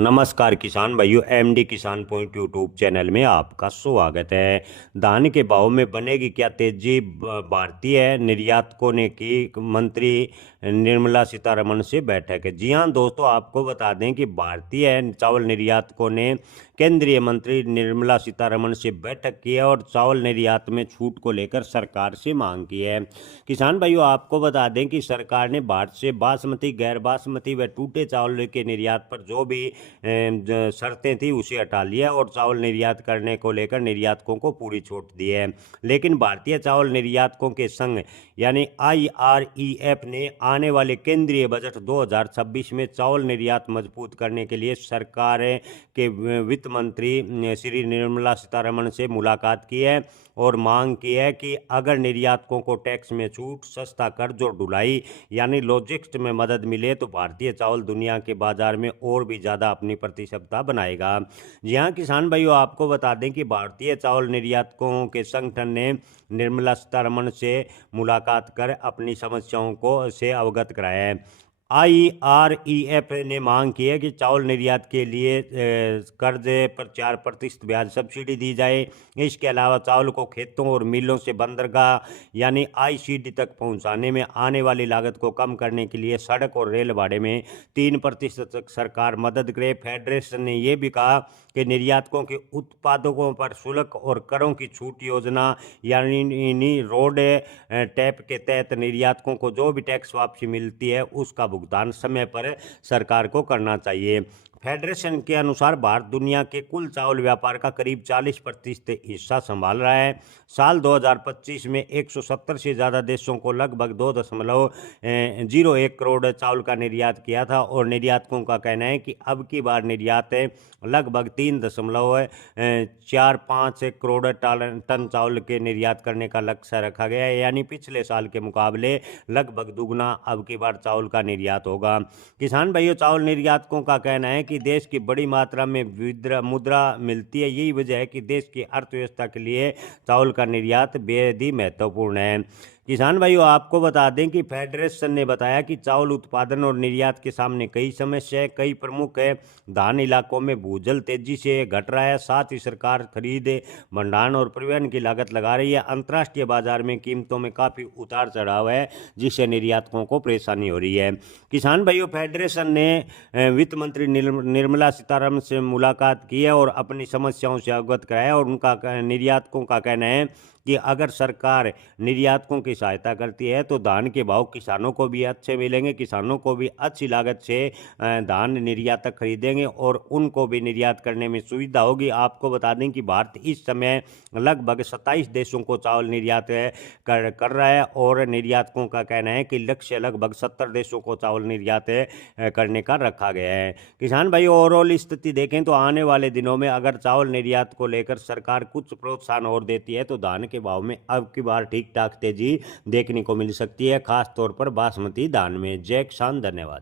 नमस्कार किसान भाइयों, एमडी किसान पॉइंट यूट्यूब चैनल में आपका स्वागत है। धान के भाव में बनेगी क्या तेजी? भारतीय निर्यातकों ने की मंत्री निर्मला सीतारमण से बैठक। जी हां दोस्तों, आपको बता दें कि भारतीय चावल निर्यातकों ने केंद्रीय मंत्री निर्मला सीतारमण से बैठक की है और चावल निर्यात में छूट को लेकर सरकार से मांग की है। किसान भाइयों, आपको बता दें कि सरकार ने भारत से बासमती, गैर बासमती व टूटे चावल के निर्यात पर जो भी शर्तें थी उसे हटा लिया और चावल निर्यात करने को लेकर निर्यातकों को पूरी छूट दी है। लेकिन भारतीय चावल निर्यातकों के संघ यानी IREF ने आने वाले केंद्रीय बजट 2026 में चावल निर्यात मजबूत करने के लिए सरकार के वित्त मंत्री श्री निर्मला सीतारमण से मुलाकात की है और मांग की है कि अगर निर्यातकों को टैक्स में छूट, सस्ता कर्ज और ढुलाई यानी लॉजिस्टिक्स में मदद मिले तो भारतीय चावल दुनिया के बाजार में और भी ज़्यादा अपनी प्रतिष्ठा बनाएगा। जी हाँ किसान भाइयों, आपको बता दें कि भारतीय चावल निर्यातकों के संगठन ने निर्मला सीतारमण से मुलाकात कर अपनी समस्याओं को से अवगत कराया है। IREF ने मांग की है कि चावल निर्यात के लिए कर्ज पर 4% ब्याज सब्सिडी दी जाए। इसके अलावा चावल को खेतों और मिलों से बंदरगाह यानी ICD तक पहुंचाने में आने वाली लागत को कम करने के लिए सड़क और रेल भाड़े में 3% तक सरकार मदद करे। फेडरेशन ने यह भी कहा कि निर्यातकों के उत्पादकों पर शुल्क और करों की छूट योजना यानी रोड टैप के तहत निर्यातकों को जो भी टैक्स वापसी मिलती है उसका भुगतान समय पर सरकार को करना चाहिए। फेडरेशन के अनुसार भारत दुनिया के कुल चावल व्यापार का करीब 40% हिस्सा संभाल रहा है। साल 2025 में 170 से ज़्यादा देशों को लगभग 2.01 करोड़ चावल का निर्यात किया था और निर्यातकों का कहना है कि अब की बार निर्यात लगभग 3.45 करोड़ टन चावल के निर्यात करने का लक्ष्य रखा गया है, यानी पिछले साल के मुकाबले लगभग दुगना अब की बार चावल का निर्यात होगा। किसान भाइयों, चावल निर्यातकों का कहना है कि देश की बड़ी मात्रा में मुद्रा मिलती है। यही वजह है कि देश की अर्थव्यवस्था के लिए चावल का निर्यात बेहद ही महत्वपूर्ण है। किसान भाइयों, आपको बता दें कि फेडरेशन ने बताया कि चावल उत्पादन और निर्यात के सामने कई समस्याएं, कई प्रमुख है। धान इलाकों में भूजल तेजी से घट रहा है, साथ ही सरकार खरीद, भंडारण और परिवहन की लागत लगा रही है। अंतर्राष्ट्रीय बाजार में कीमतों में काफ़ी उतार चढ़ाव है जिससे निर्यातकों को परेशानी हो रही है। किसान भाइयों, फेडरेशन ने वित्त मंत्री निर्मला सीतारमण से मुलाकात की है और अपनी समस्याओं से अवगत कराया और उनका निर्यातकों का कहना है कि अगर सरकार निर्यातकों की सहायता करती है तो धान के भाव किसानों को भी अच्छे मिलेंगे, किसानों को भी अच्छी लागत से धान निर्यातक खरीदेंगे और उनको भी निर्यात करने में सुविधा होगी। आपको बता दें कि भारत इस समय लगभग 27 देशों को चावल निर्यात कर रहा है और निर्यातकों का कहना है कि लक्ष्य लगभग 70 देशों को चावल निर्यात करने का रखा गया है। किसान भाई, ओवरऑल स्थिति देखें तो आने वाले दिनों में अगर चावल निर्यात को लेकर सरकार कुछ प्रोत्साहन और देती है तो धान के भाव में अब की बार ठीक ठाक तेजी देखने को मिल सकती है, खास तौर पर बासमती धान में। जय किसान, धन्यवाद।